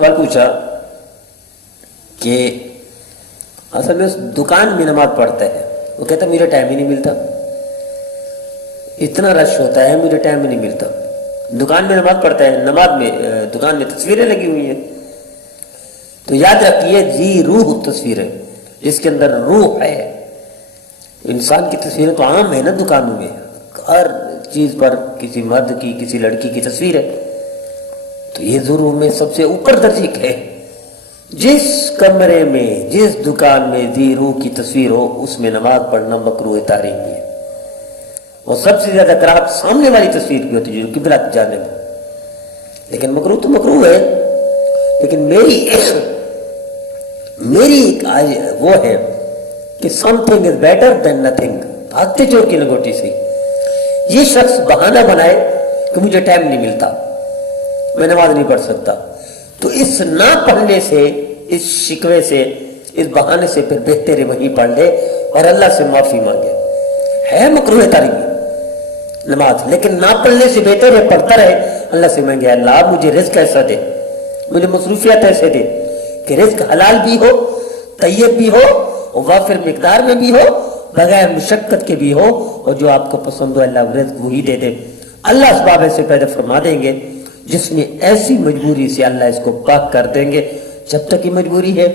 سوال پوچھا کہ اصل میں اس دکان میں نماز پڑھتا ہے، وہ کہتا مجھے ٹائم ہی نہیں ملتا، اتنا رش ہوتا ہے مجھے ٹائم ہی نہیں ملتا۔ دکان میں نماز پڑھتا ہے، نماز میں دکان میں تصویریں لگی ہوئی ہیں، تو یاد رکھیے جی روح تصویر ہے، جس کے اندر روح ہے۔ انسان کی تصویریں تو عام ہے نا دکانوں میں، ہر چیز پر کسی مرد کی کسی لڑکی کی تصویر ہے، تو یہ ضرور میں سب سے اوپر درجے کا ہے۔ جس کمرے میں جس دکان میں ذی روح کی تصویر ہو اس میں نماز پڑھنا مکروہ تحریمی ہے، اور سب سے زیادہ کراہت سامنے والی تصویر کی ہوتی ہے جو قبلہ کی جانب ہے۔ لیکن مکروہ تو مکروہ ہے، لیکن میری وہ ہے کہ some thing is better than nothing, بھاگتے چور کی لنگوٹی سے۔ یہ شخص بہانہ بنائے کہ مجھے ٹائم نہیں ملتا، میں نماز نہیں پڑھ سکتا، تو اس نہ پڑھنے سے، اس شکوے سے، اس بہانے سے پھر بہتر ہے وہیں پڑھ لے اور اللہ سے معافی مانگے۔ ہے مکروہ تحریمی نماز، لیکن نہ پڑھنے سے بہتر ہے پڑھتا رہے، اللہ سے مانگے اللہ مجھے رزق ایسا دے، مجھے مصروفیات ایسے دے کہ رزق حلال بھی ہو، طیب بھی ہو، اور وافر مقدار میں بھی ہو، بغیر مشقت کے بھی ہو، اور جو آپ کو پسند ہو اللہ رزق وہی دے دے۔ اللہ اسباب ایسے پیدا فرما دیں گے جس میں ایسی مجبوری سے اللہ اس کو پاک کر دیں گے۔ جب تک یہ مجبوری ہے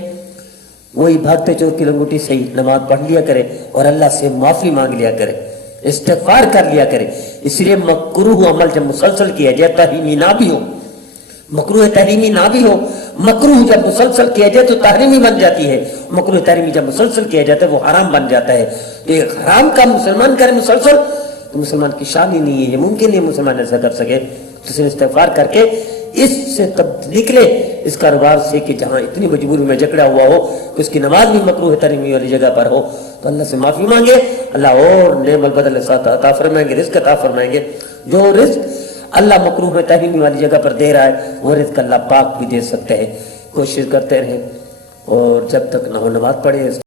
وہی بھاگتے چور کی لنگوٹی سے ہی نماز پڑھ لیا کرے اور اللہ سے معافی مانگ لیا کرے، استغفار کر لیا کرے۔ اس لیے مکروہ عمل جب مسلسل کیا جائے تحریمی نہ بھی ہو، مکروہ تحریمی نہ بھی ہو، مکروہ جب مسلسل کیا جائے تو تحریمی بن جاتی ہے، مکروہ تحریمی جب مسلسل کیا جاتا ہے وہ حرام بن جاتا ہے۔ ایک حرام کا مسلمان کرے مسلسل تو مسلمان کی شان ہی نہیں ہے، یہ ممکن نہیں مسلمان ایسا کر سکے۔ تو اسے استغفار کر کے اس سے تب نکلے اس کاروبار سے کہ جہاں اتنی مجبوری میں جکڑا ہوا ہو کہ اس کی نماز بھی مکروہ تحریمی والی جگہ پر ہو، تو اللہ سے معافی مانگے، اللہ اور نعم البدل عطا فرمائیں گے، رزق عطا فرمائیں گے۔ جو رزق اللہ مکروہ تحریمی والی جگہ پر دے رہا ہے وہ رزق اللہ پاک بھی دے سکتے ہیں۔ کوشش کرتے رہیں اور جب تک نہ ہو نماز پڑھے۔